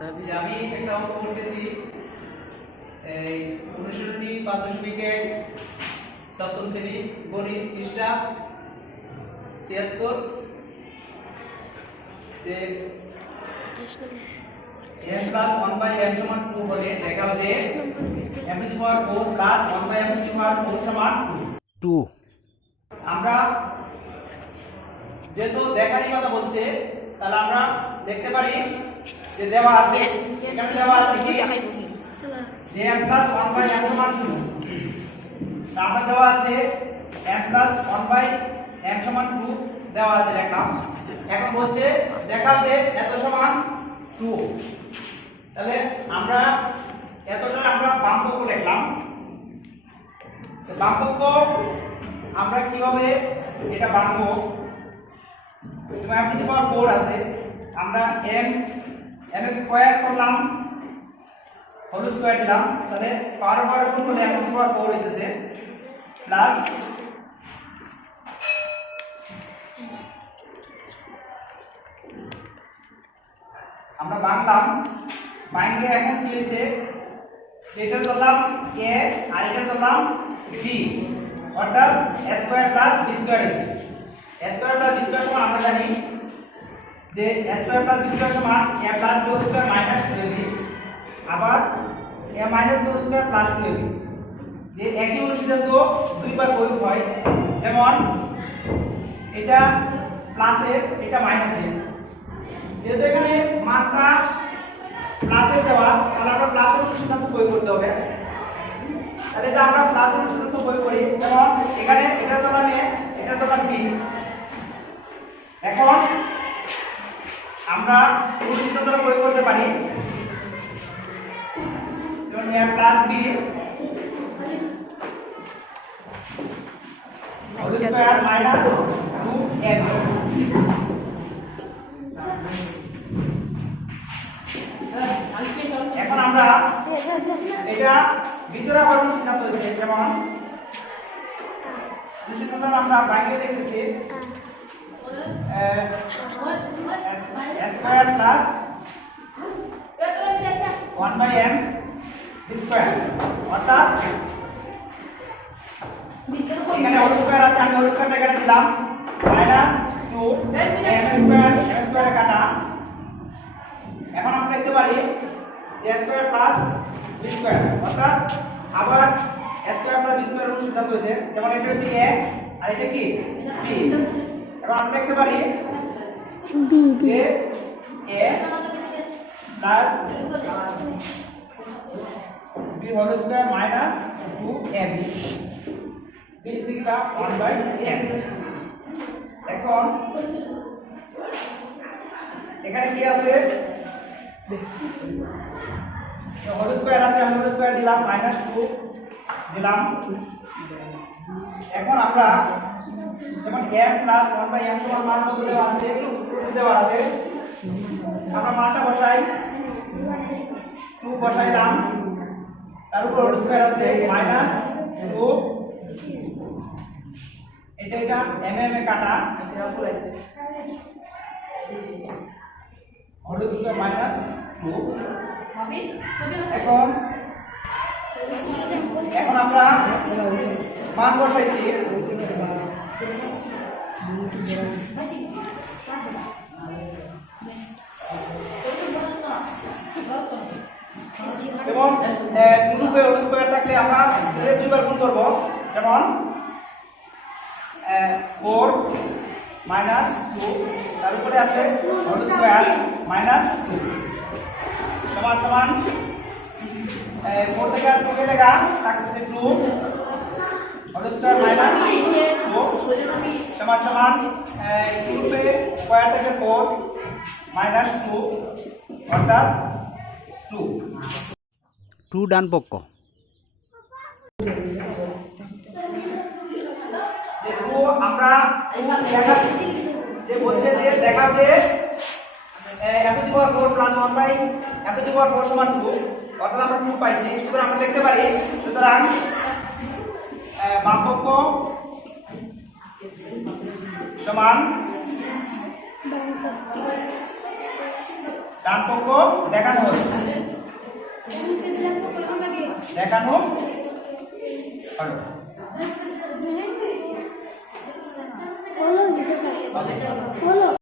যে আমি একটা অঙ্ক করতেছি এই অনুশীলনী 5.1 সপ্তম শ্রেণী গণিত পৃষ্ঠা 76 যে m plus 1/m সমান 2 হলে দেখাও যে m to the power 4 plus 1/m to the power 4 সমান 2 আমরা যেহেতু দেখারই কথা বলছে তাহলে আমরা দেখতে পারি যে দেওয়া আছে এখানে দেওয়া আছে কি যে m plus 1/m সমান 2 তারপর দেওয়া আছে m plus 1/m সমান 2 দেওয়া আছে লিখলাম এখন বলছে দেখাও যে এত সমান 2 তাহলে আমরা এতটা আমরা বামপক্ষ লিখলাম তো বামপক্ষ আমরা কিভাবে এটা বানাবো তুমি m to the power 4 আছে আমরা m স্কয়ার করলাম হোল স্কয়ার দিলাম তাহলে পাওয়ার পাওয়ার গুণ করলে m to the power 4 হইতেছে প্লাস আমরা বাংলাম বাইরে এখন কি হইছে এটা ধরলাম a আর এটা ধরলাম b অর্থাৎ a square plus b square হইছে a square plus b square সমান আমরা জানি যে a square plus b square সমান a plus b square minus 2ab আবার a minus b square plus 2ab যে একই অনুসিদ্ধান্ত দুইবার প্রয়োগ হয় যেমন এটা প্লাসের এটা মাইনাসের যেহেতু এখানে মাত্রা প্লাসের দেওয়া তাহলে আমরা প্লাসের অনুসিদ্ধান্ত প্রয়োগ করতে হবে তাহলে এটা আমরা প্লাসের অনুসিদ্ধান্ত প্রয়োগ করি যেমন এখানে এটা ধরলাম a এটা ধরলাম b এখন আমরা অনুসিদ্ধান্তটা প্রয়োগ করতে পারি যেমন a plus b whole square minus 2ab এখন আমরা এটা ভিতরে আবার সিদ্ধান্ত হয়েছে যেমন সিদ্ধান্ত আমরা বাইরে দেখতেছি স্কয়ার প্লাস 1/m স্কয়ার অর্থাৎ এখানে হোল স্কয়ার আছে আমি হোল স্কয়ারটা এখানে দিলাম মাইনাস 2 m স্কয়ার কাটা এখন আমরা লিখতে পারি a square plus b square অর্থাৎ আবার a square plus b square এর সিদ্ধান্ত হয়েছে যেমন এটা হচ্ছে a আর এটা কি b এখন আমরা লিখতে পারি b a plus b whole square minus 2ab b sigma 1/m এখন এখানে কি আছে হোল স্কয়ার আছে আমি হোল স্কয়ার দিলাম মাইনাস 2 দিলাম এখন আমরা যেমন m প্লাস 1/m সমান মান কত দেওয়া আছে আমরা মানটা বসাই 2 বসাইলাম তার উপর হোল স্কয়ার আছে মাইনাস 2 এটা mm এ কাটা হোল স্কয়ার মাইনাস 2 এখন আমরা মান বসাইছি যেমন 2 হোল স্কয়ার থাকলে আমরা দুইবার গুণ করব যেমন 4 মাইনাস 2 তার উপরে আছে হোল স্কয়ার মাইনাস 2 সমান সমান 4 থেকে 2 কেটে গেল থাকছে 2 হোল স্কয়ার মাইনাস 2 সমান সমান 2 पे স্কয়ার থেকে 4 মাইনাস 2 অর্থাৎ 2 ডান পক্ষ যে 2 আমরা দেখা যে বলছে যে দেখা যে m to the power 4 plus 1/m to the power 4 সমান 2 অর্থাৎ আমরা 2 পাইছি সুতরাং আমরা লিখতে পারি সুতরাং বাম পক্ষ সমান ডান পক্ষ দেখানো হলো, দেখানো হলো। হলো